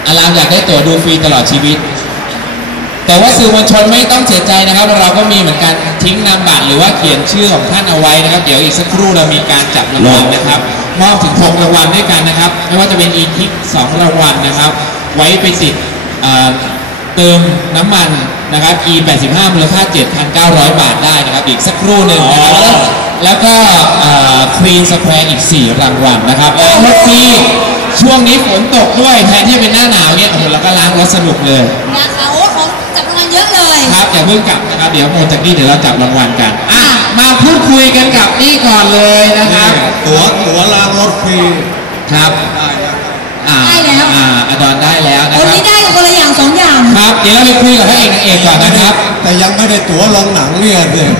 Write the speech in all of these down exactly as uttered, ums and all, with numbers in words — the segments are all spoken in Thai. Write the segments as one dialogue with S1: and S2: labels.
S1: อารามอยากได้ตั๋วดูฟรีตลอดชีวิตแต่ว่าสื่อมวลชนไม่ต้องเสียใจนะครับเราก็มีเหมือนกันทิ้งนามบัตรหรือว่าเขียนชื่อของท่านเอาไว้นะครับเดี๋ยวอีกสักครู่เรามีการจับรางวัลนะครับมอบถึงหกรางวัลด้วยกันนะครับไม่ว่าจะเป็นอีทิปสองรางวัลนะครับไว้ไปติดเติมน้ำมันนะครับ อี แปดสิบห้า มูลค่า เจ็ดพันเก้าร้อย บาทได้นะครับอีกสักครู่หนึ่งนะครับแล้วก็ควีนสแควร์อีกสี่รางวัลนะครับล้างรถฟรีช่วงนี้ฝนตกด้วยแทนที่จะเป็นหน้าหนาวเนี่ยโอ้โหเราก็ล้างรถสนุกเลย
S2: นะคะโอ้ของจับรางวัลเยอะเลย
S1: ครับอย่าเพิ่งกลับนะครับเดี๋ยวโมจากนี้เดี๋ยวเราจับรางวัลกันอ่ะมาพูดคุยกันกับนี่ก่อนเลยนะครับ
S3: ตั๋วตั๋วล้างรถฟรี
S1: ครับ
S2: ได้แล้ว
S1: อ่าอดอนได้แล้วนะครับ
S2: วันนี้ได้คนละอย่างสองอย่าง
S1: ครับเดี๋ยวเราไปคุยกับพระเอกนางเอกก่อนนะครับ
S3: แต่ยังไม่ได้ตั๋วลงหนังเนี่ยเลย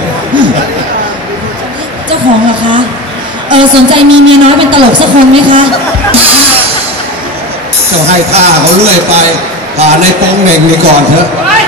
S2: เจ้าของเหรอคะเออสนใจมีเมียน้อยเป็นตลกสักคนไหมคะ
S3: จะให้ท่าเขาเรื่อยไปผ่านในโป้งเหน่งนี่ก่อนเถอะ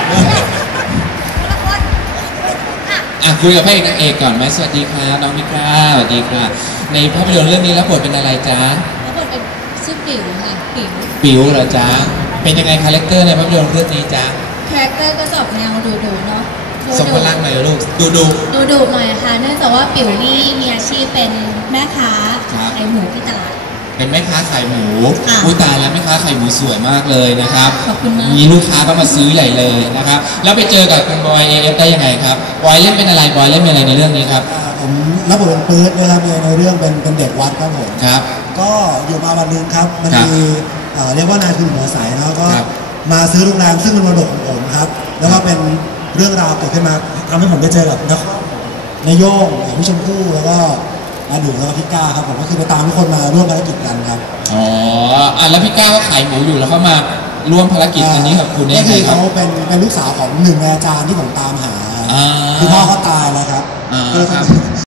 S1: อ่ะคุยกับพระเอกนางเอกก่อนไหมสวัสดีค่ะน้องมิก้าสวัสดีค่ะในภาพยนตร์เรื่องนี้รับบทเป็นอะไรจ๊ะ
S2: รับบทเป็นชื่อปิ๋วค่ะปิ๋ว
S1: ปิ๋วเหรอจ๊ะเป็นยังไงคาแรคเตอร์ในภาพยนตร์เรื่องนี้จ๊ะ
S2: คาแรคเตอร์ก็จะออกแนวดุๆเนาะ
S1: สมพลังหน่อยลูกดูดู
S2: ดูดูหน่อยค่ะเนื่องจากว่าปิ๋วนี่มีอาชีพเป็นแม่ค้าขายหมูที่ตลาด
S1: เป็นแม่ค้าขายหมูอุ้ยตายแล้วแม่ค้าขายหมูสวยมากเลยนะครับ
S2: ขอบคุณมาก
S1: มีลูกค้าก็มาซื้อใหญ่เลยนะครับแล้วไปเจอกับคุณบอยเอฟได้ยังไงครับบอยเล่นเป็นอะไรบอยเล่นเป็นอะไรในเรื่องนี้ครับ
S4: ผมรับบทเป็นปื๊ดนะครับในเรื่องเป็นเป็นเด็กวัดครับผม
S1: ครับ
S4: ก็อยู่มาวันนึงครับมันมีเรียกว่านายทุนหัวใสแล้วก็มาซื้อโรงแรมซึ่งเป็นมรดกของผมครับแล้วก็เป็นเรื่องราวเกิดขึ้นมาทำให้ผมได้เจอกับนครนายโย่งพี่ชมพู่แล้วก็อาหนูแล้วก็พี่ก้าครับผมก็คือไปตามทุกคนมาร่วมภารกิจกันครับ
S1: อ๋ออ่ะแล้วพี่ก้าก็ขายหมูอยู่แล้วเขามาร่วมภารกิจอันนี้กับคุณได้ไงครับ
S4: เขาเป็นเป็นลูกสาวของหนึ่งในอาจารย์ที่ผมตามหาคือพ่อเขาตายแล้วครับ